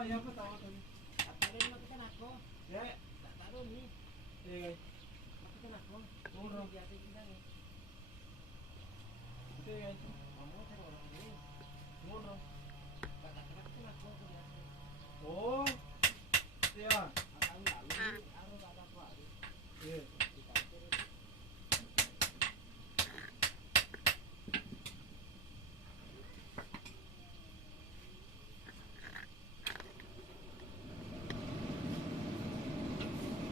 ya apa tahu tadi. Apa din matikan ako? Ya, Tak tahu ni. eh, Matikan ako. Turun. Biasa kita ni. eh,